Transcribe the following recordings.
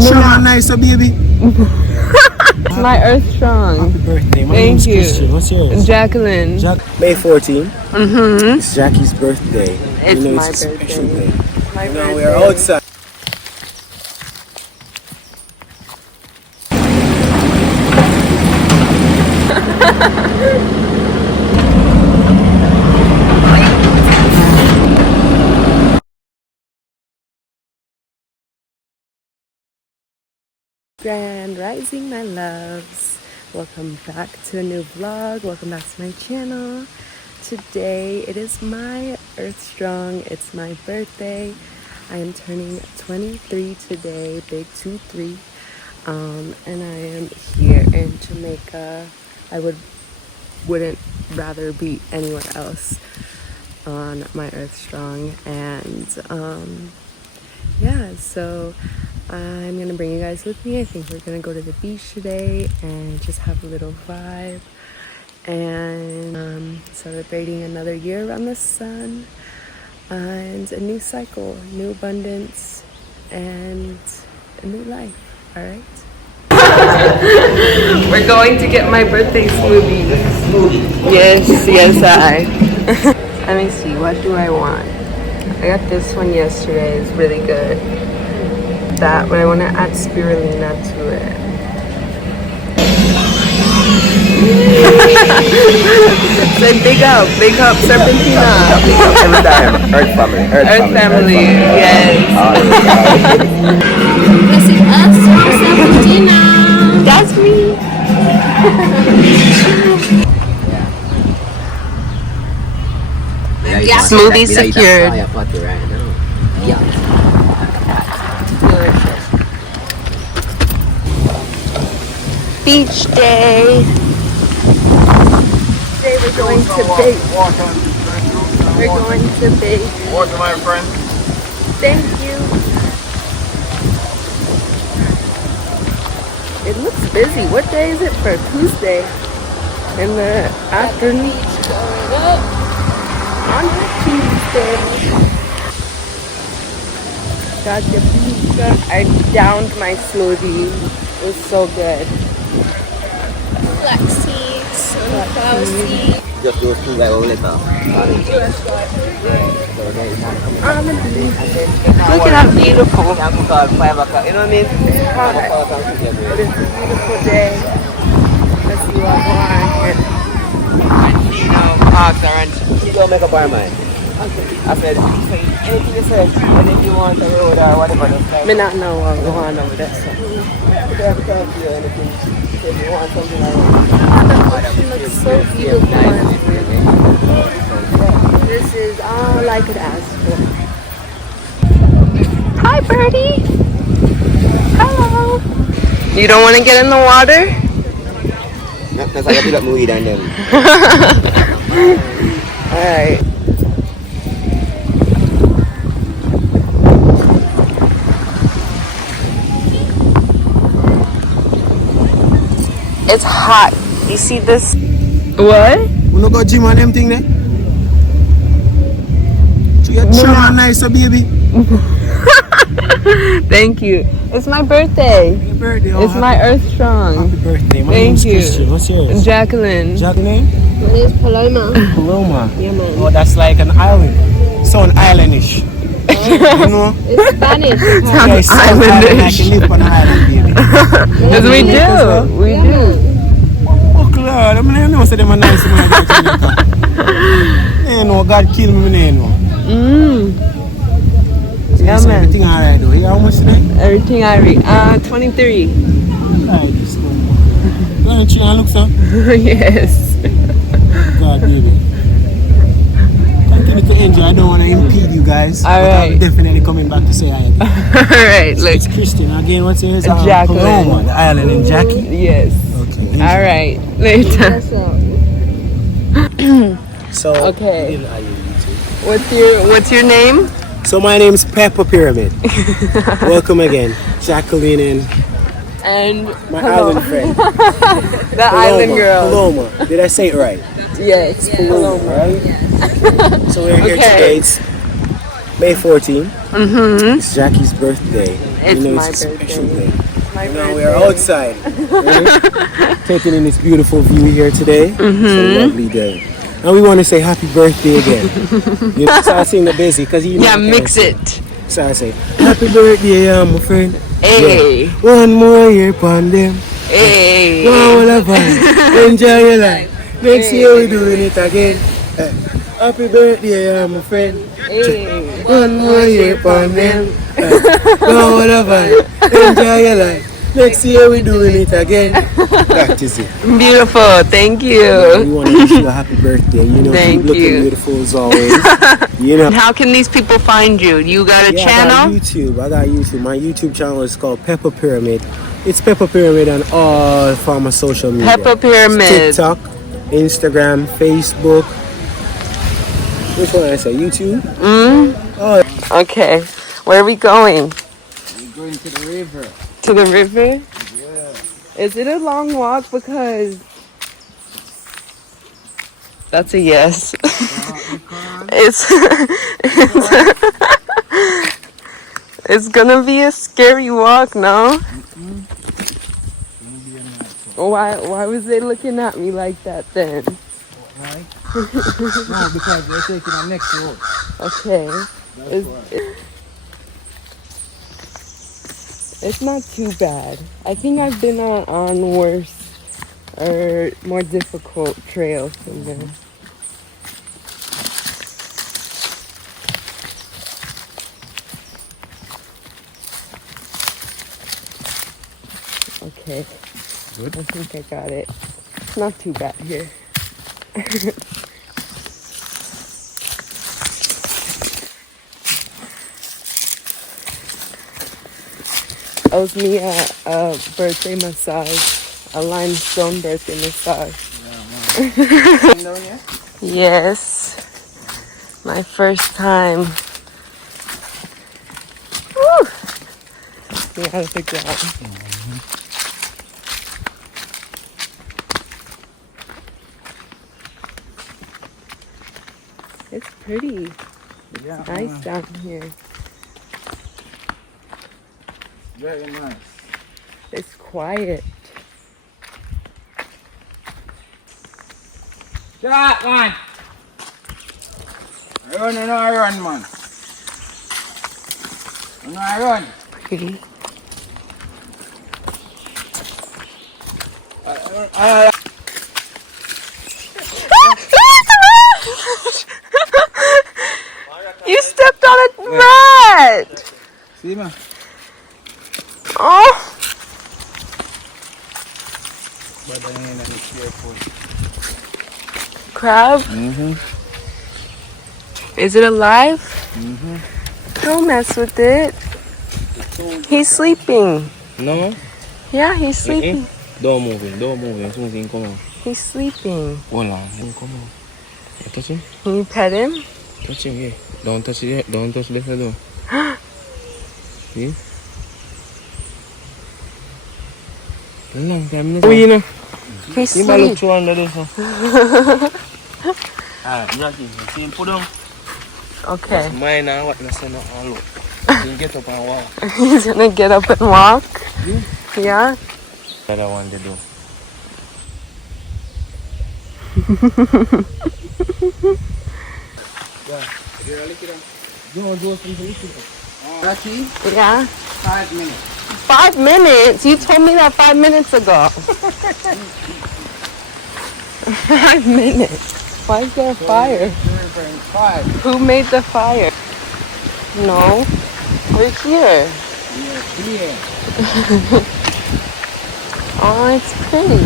Strong, nice, baby. It's my Earth Strong. Happy birthday. My Thank name's you. Christian. What's yours? Jacqueline. May 14th. Mm-hmm. It's Jackie's birthday. It's you know, my it's a birthday. special day. My Now birthday. we are outside. Grand Rising, my loves. Welcome back to a new vlog. Welcome back to my channel. Today it is my Earth Strong. It's my birthday. I am turning 23 today, big 2-3. And I am here in Jamaica. I wouldn't rather be anywhere else on my Earth Strong. And yeah, so I'm gonna bring you guys with me. I think we're gonna go to the beach today and just have a little vibe and celebrating another year around the sun and a new cycle, new abundance, and a new life. All right. We're going to get my birthday smoothie. Yes, I. Let me see. What do I want? I got this one yesterday. It's really good. That, but I want to add spirulina to it. Say big up Serpentina. Every time, Earth family. Earth family, yes. This is us, Serpentina. That's me. Smoothie secured. Beach day. Today we're going to bake. We're going to bake. Water, my friend. Thank you. It looks busy. What day is it for? Tuesday. In the afternoon. On Tuesday. Got the pizza. I downed my smoothie. It was so good. Flax seeds, sunflower seeds. Just those two guys over later. On the beach. Look at how beautiful. You know what I mean? But it's a beautiful day. Let's see what I want. Ask her and she don't make up her mind. I said, anything you said, and if you want a road or whatever, just like, Me not know what's going on with that. So. if you have to talk to you or anything, if you want something like that. She looks so beautiful. This is all I could ask for. Hi, birdie. Hello. You don't want to get in the water? That's like I pick up my weed and then. Alright. It's hot. You see this? What? We don't go gym on them thing there? So you're strong, nice, baby. Thank you. It's my birthday. Happy birthday. It's my Earth Strong. Happy birthday. My Thank name's you. Christian. What's yours? Jacqueline. Jacqueline? My name is Paloma. Paloma. Yeah, man. Oh, that's like an island. Sound islandish. You know? It's Spanish. Yeah, it sounds islandish. like you live on an island, baby. Yes, we do. We do. Oh, Lord. I mean, I know say them a nice man. You know, God kill me, I know. Yeah, So man. everything alright though. You how much today? Everything I read. 23. Alright, this one. You want to chill and look so? Yes. God, baby. Continue to enjoy. I don't want to impede you guys. All but right. I'm definitely coming back to say hi again. Alright, look. It's Christian. Again, what's yours? Jacqueline. Paloma, the island in Jackie. Yes. Okay. enjoy. Alright. Later. So, Okay. how you YouTube? What's your name? So my name's Peppa Pyramid. Welcome again, Jacqueline And my hello. island friend. The island girl. Paloma. Did I say it right? Yes. Paloma, right? So we're here Okay. today. It's May 14th. Mm-hmm. It's Jackie's birthday. It's you know, my it's a special birthday. day. My Now birthday. we are outside, right? Taking in this beautiful view here today. It's a lovely day. And we want to say happy birthday again. You know, start singing the basic because you know Yeah, I can't mix sing. it. So I say, happy birthday, my friend. Hey. Yeah. One more year upon them. Hey. Wow, what a vibe. Enjoy your life. Next year we doing it again. Happy birthday, my friend. Hey. One more year upon them. Wow, what a vibe. Enjoy your life. Next year we doing it again. That is it. Beautiful. Thank We you. want to wish you a happy birthday. You know, Thank keep looking you. beautiful as always. You know. How can these people find you? You got a Yeah, channel? I got YouTube. My YouTube channel is called Peppa Pyramid. It's Peppa Pyramid on all form of social media. Peppa Pyramid. TikTok, Instagram, Facebook. Which one I say? YouTube? Oh, Okay. Where are we going? We're going to the river. To the river? Yeah. Is it a long walk? Because that's a yes. it's it's gonna be a scary walk, no? Why was they looking at me like that then? Why? No, because we're taking our next road. Okay. It's not too bad. I think I've been on worse or more difficult trails than this. Okay. Good. I think I got it. It's not too bad here. Owes me a birthday massage, a limestone birthday massage. Down here? Yes, my first time. Woo! Get out of the ground. It's pretty. Yeah. Nice down here. Very nice. It's quiet. Shot, man! Run, man. Run. Pretty. You stepped on a rat! See, man? Oh! But I ain't any careful. Crab? Mm-hmm. Is it alive? Mm-hmm. Don't mess with it. He's sleeping. No? Yeah, he's sleeping. Don't move him. Something come on. He's sleeping. Hold on. Come on. You touch him? Can you pet him? Touch him, yeah. Don't touch it. Don't touch the door. See? Long time. Oh, you know. He's You might look sleeping. through under this one. Alright, Jackie. See him put him? Okay. Mine and what I say not all up. You get up and walk. He's gonna get up and walk. Yeah? The other one they do. Jackie, Yeah? 5 minutes. 5 minutes? You told me that 5 minutes ago. 5 minutes. Why is there a fire? 5. Who made the fire? No. We're here. Yeah. Oh, it's pretty.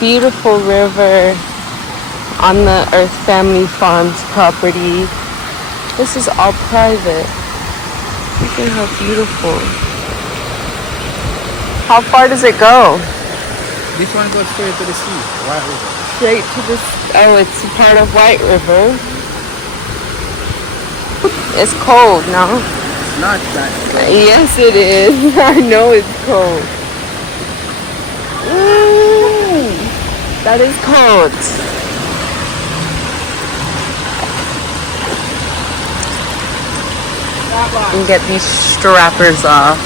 Beautiful river on the Earth Family Farms property. This is all private. Look at how beautiful. How far does it go? This one goes straight to the sea. White River. Straight to the... Oh, it's part of White River. It's cold, no? Not that. Yes, it is. I know it's cold. That is cold. and get these strappers off.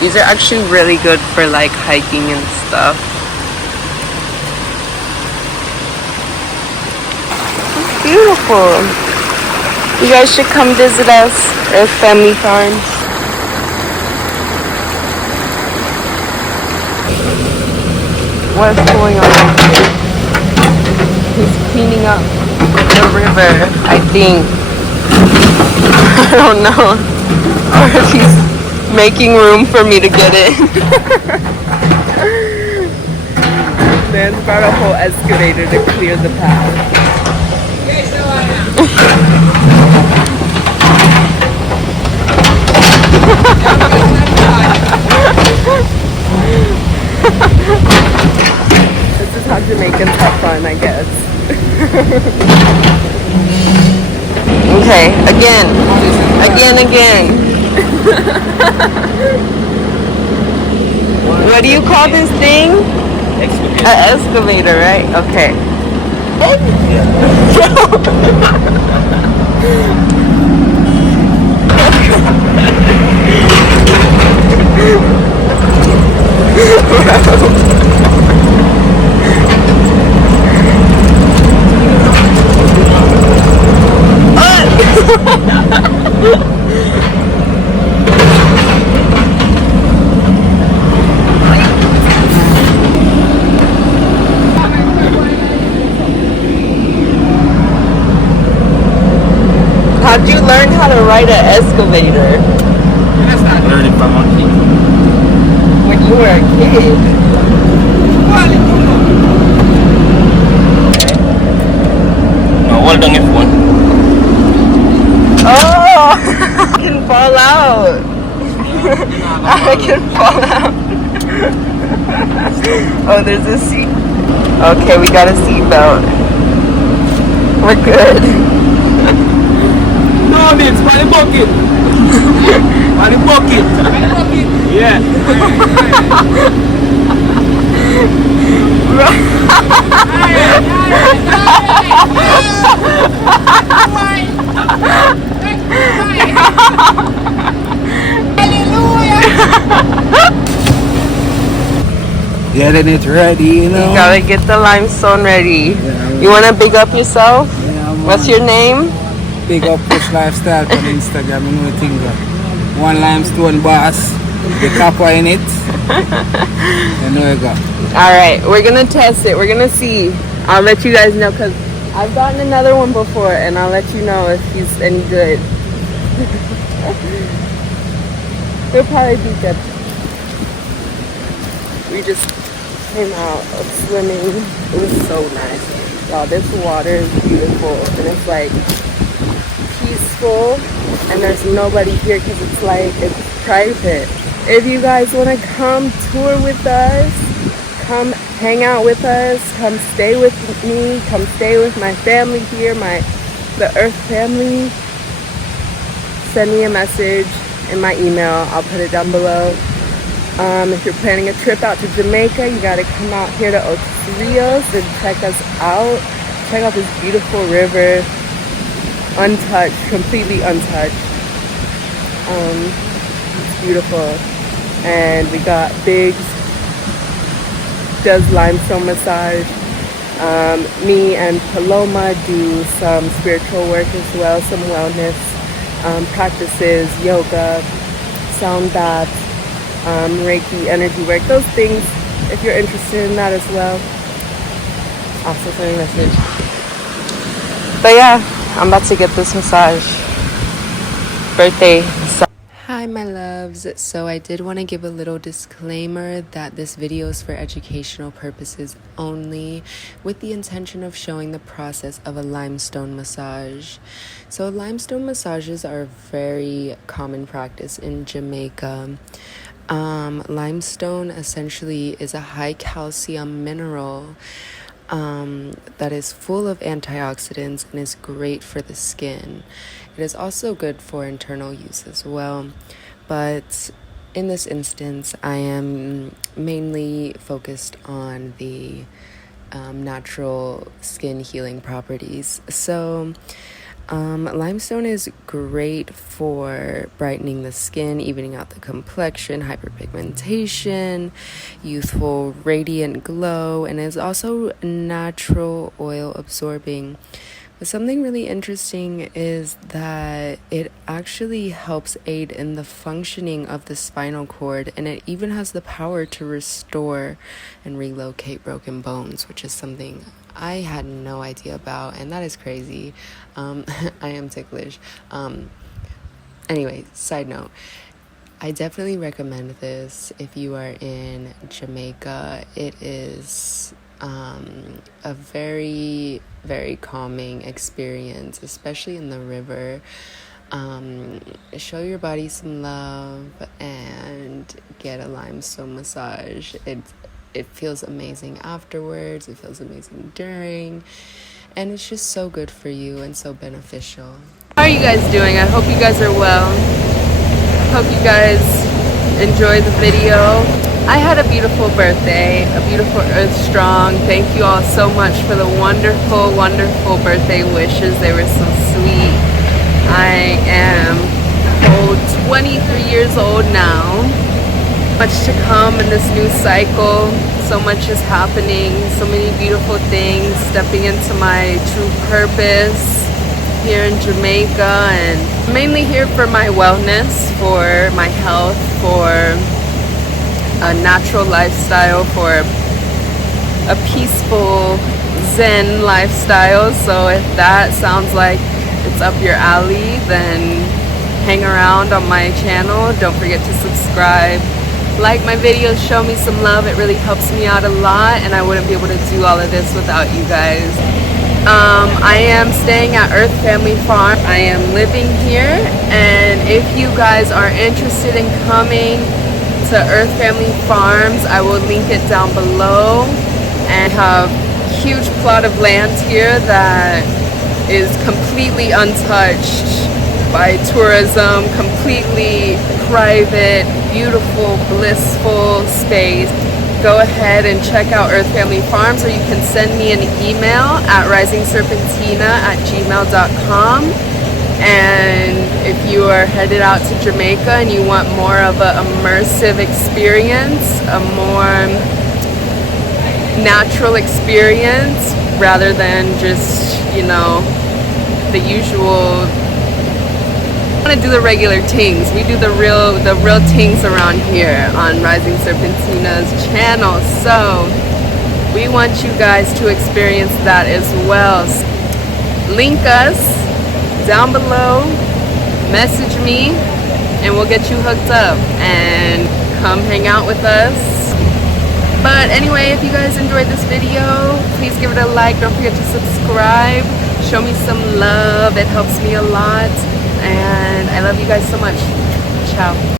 These are actually really good for like hiking and stuff. It's beautiful. You guys should come visit us, Earth Family Farms. What's going on? He's cleaning up the river, I think. I don't know. Or if he's making room for me to get in. Man's got a whole excavator to clear the path. This is how Jamaicans have fun, I guess. Okay, again. What do you call this thing? An excavator, right? Okay. How'd you learn how to ride an excavator? I started learning from a kid. When you were a kid? No, hold on your phone. Oh! I can fall out. I can fall out. Oh, there's a seat. Okay, we got a seat belt. We're good. No, it's by the bucket. By the bucket. Yeah. Yeah, then it's ready, you know. You gotta get the limestone ready. You wanna big up yourself? What's your name? Big up Push Lifestyle on Instagram, you know the thing that. One limestone boss, the copper in it. You know you go. Alright, we're gonna test it. We're gonna see. I'll let you guys know because I've gotten another one before and I'll let you know if he's any good. He'll probably be good. We just came out of swimming. It was so nice. Y'all, this water is beautiful and it's like peaceful and there's nobody here because it's private. If you guys want to come tour with us, come hang out with us, come stay with me, come stay with my family here, the Earth family, send me a message in my email. I'll put it down below. If you're planning a trip out to Jamaica, you got to come out here to Ochos Rios and check us out. Check out this beautiful river, untouched, completely untouched. It's beautiful. And we got Biggs, does limestone massage. Me and Paloma do some spiritual work as well, some wellness practices, yoga, sound baths, Reiki, energy work, those things. If you're interested in that as well, also send me a message. But yeah, I'm about to get this massage. Birthday. Hi my loves. So I did want to give a little disclaimer that this video is for educational purposes only, with the intention of showing the process of a limestone massage. So limestone massages are a very common practice in Jamaica. Limestone essentially is a high calcium mineral that is full of antioxidants and is great for the skin. It is also good for internal use as well, but in this instance I am mainly focused on the natural skin healing properties. So Limestone is great for brightening the skin, evening out the complexion, hyperpigmentation, youthful radiant glow, and is also natural oil absorbing. But something really interesting is that it actually helps aid in the functioning of the spinal cord, and it even has the power to restore and relocate broken bones, which is something I had no idea about, and that is crazy. I am ticklish. Anyway, side note, I definitely recommend this if you are in Jamaica. It is a very, very calming experience, especially in the river. Show your body some love and get a limestone massage. It feels amazing afterwards, it feels amazing during, and it's just so good for you and so beneficial. How are you guys doing? I hope you guys are well. Hope you guys enjoyed the video. I had a beautiful birthday, a beautiful Earth Strong. Thank you all so much for the wonderful, wonderful birthday wishes. They were so sweet. I am 23 years old now. Much to come in this new cycle. So much is happening, so many beautiful things, stepping into my true purpose here in Jamaica, and mainly here for my wellness, for my health, for a natural lifestyle, for a peaceful Zen lifestyle. So if that sounds like it's up your alley, then hang around on my channel. Don't forget to subscribe, like my videos, show me some love. It really helps me out a lot, and I wouldn't be able to do all of this without you guys. I am staying at Earth Family Farm. I am living here, and if you guys are interested in coming to Earth Family Farms, I will link it down below. And have a huge plot of land here that is completely untouched by tourism, completely private, beautiful, blissful space. Go ahead and check out Earth Family Farms, or you can send me an email at risingserpentina@gmail.com. And if you are headed out to Jamaica and you want more of an immersive experience, a more natural experience rather than just, the usual, I want to do the regular things. We do the real things around here on Risingserpentina's channel. So we want you guys to experience that as well. Link us down below, message me, and we'll get you hooked up and come hang out with us. But anyway, if you guys enjoyed this video, please give it a like. Don't forget to subscribe. Show me some love. It helps me a lot. And I love you guys so much. Ciao.